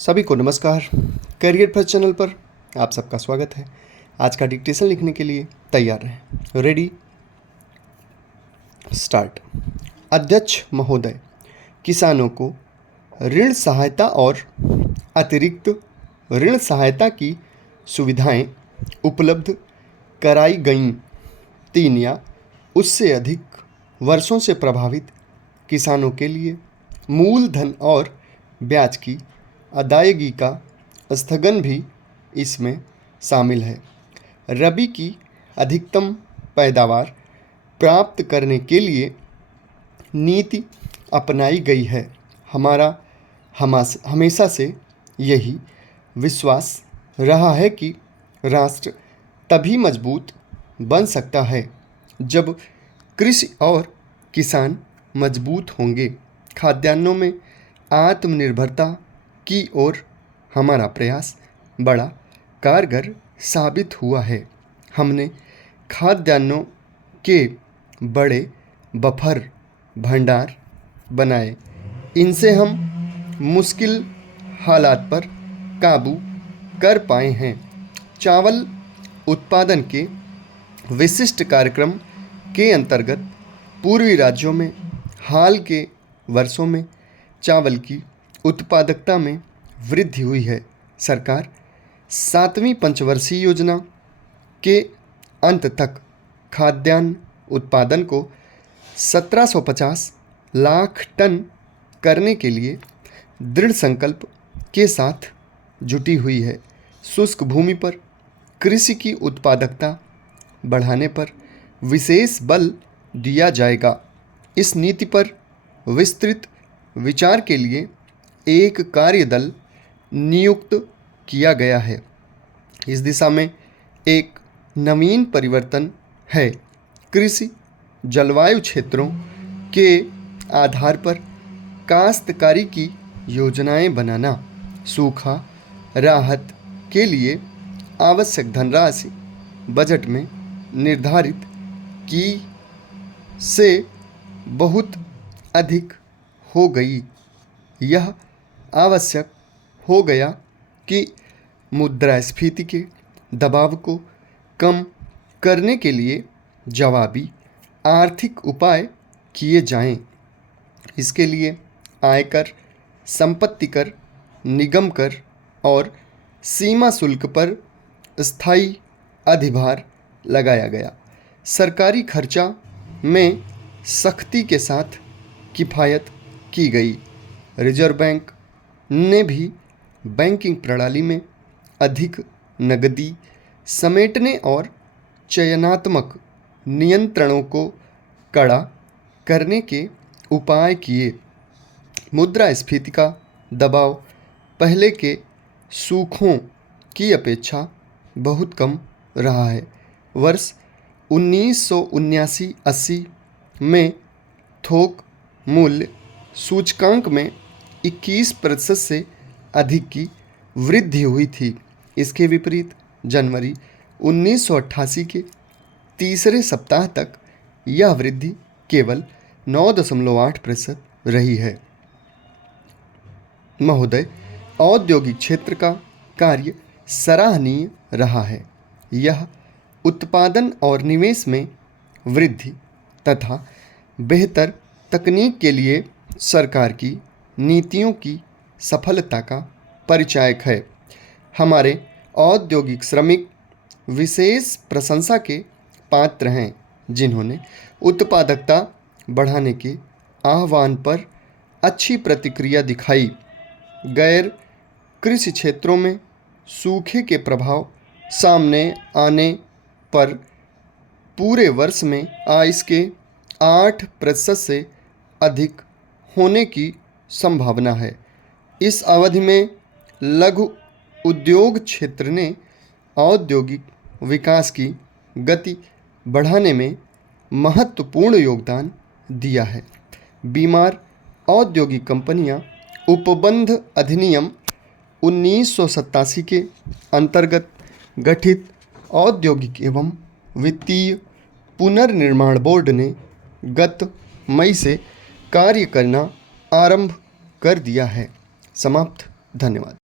सभी को नमस्कार। करियर फर्स्ट चैनल पर आप सबका स्वागत है। आज का डिक्टेशन लिखने के लिए तैयार रहें। Ready, start. अध्यक्ष महोदय, किसानों को ऋण सहायता और अतिरिक्त ऋण सहायता की सुविधाएं उपलब्ध कराई गईं। 3 या उससे अधिक वर्षों से प्रभावित किसानों के लिए मूलधन और ब्याज की अदायगी का स्थगन भी इसमें शामिल है। रबी की अधिकतम पैदावार प्राप्त करने के लिए नीति अपनाई गई है। हमारा हमेशा से यही विश्वास रहा है कि राष्ट्र तभी मजबूत बन सकता है जब कृषि और किसान मजबूत होंगे। खाद्यान्नों में आत्मनिर्भरता की ओर हमारा प्रयास बड़ा कारगर साबित हुआ है। हमने खाद्यान्नों के बड़े बफर भंडार बनाए। इनसे हम मुश्किल हालात पर काबू कर पाए हैं। चावल उत्पादन के विशिष्ट कार्यक्रम के अंतर्गत पूर्वी राज्यों में हाल के वर्षों में चावल की उत्पादकता में वृद्धि हुई है। सरकार 7वीं पंचवर्षीय योजना के अंत तक खाद्यान्न उत्पादन को 1750 लाख टन करने के लिए दृढ़ संकल्प के साथ जुटी हुई है। शुष्क भूमि पर कृषि की उत्पादकता बढ़ाने पर विशेष बल दिया जाएगा। इस नीति पर विस्तृत विचार के लिए एक कार्यदल नियुक्त किया गया है। इस दिशा में एक नवीन परिवर्तन है। कृषि जलवायु क्षेत्रों के आधार पर काश्तकारी की योजनाएं बनाना, सूखा राहत के लिए आवश्यक धनराशि बजट में निर्धारित की से बहुत अधिक हो गई। यह आवश्यक हो गया कि मुद्रास्फीति के दबाव को कम करने के लिए जवाबी आर्थिक उपाय किए जाएं। इसके लिए आयकर, संपत्ति कर, निगम कर और सीमा शुल्क पर स्थायी अधिभार लगाया गया। सरकारी खर्चा में सख्ती के साथ किफ़ायत की गई। रिजर्व बैंक ने भी बैंकिंग प्रणाली में अधिक नकदी समेटने और चयनात्मक नियंत्रणों को कड़ा करने के उपाय किए। मुद्रास्फीति का दबाव पहले के सूखों की अपेक्षा बहुत कम रहा है। वर्ष 1979-80 में थोक मूल्य सूचकांक में 21% से अधिक की वृद्धि हुई थी। इसके विपरीत जनवरी 1988 के तीसरे सप्ताह तक यह वृद्धि केवल 9.8% रही है। महोदय, औद्योगिक क्षेत्र का कार्य सराहनीय रहा है। यह उत्पादन और निवेश में वृद्धि तथा बेहतर तकनीक के लिए सरकार की नीतियों की सफलता का परिचायक है। हमारे औद्योगिक श्रमिक विशेष प्रशंसा के पात्र हैं, जिन्होंने उत्पादकता बढ़ाने के आह्वान पर अच्छी प्रतिक्रिया दिखाई। गैर कृषि क्षेत्रों में सूखे के प्रभाव सामने आने पर पूरे वर्ष में आय के 8% से अधिक होने की संभावना है। इस अवधि में लघु उद्योग क्षेत्र ने औद्योगिक विकास की गति बढ़ाने में महत्वपूर्ण योगदान दिया है। बीमार औद्योगिक कंपनियां उपबंध अधिनियम 1987 के अंतर्गत गठित औद्योगिक एवं वित्तीय पुनर्निर्माण बोर्ड ने गत मई से कार्य करना आरंभ कर दिया है। समाप्त। धन्यवाद।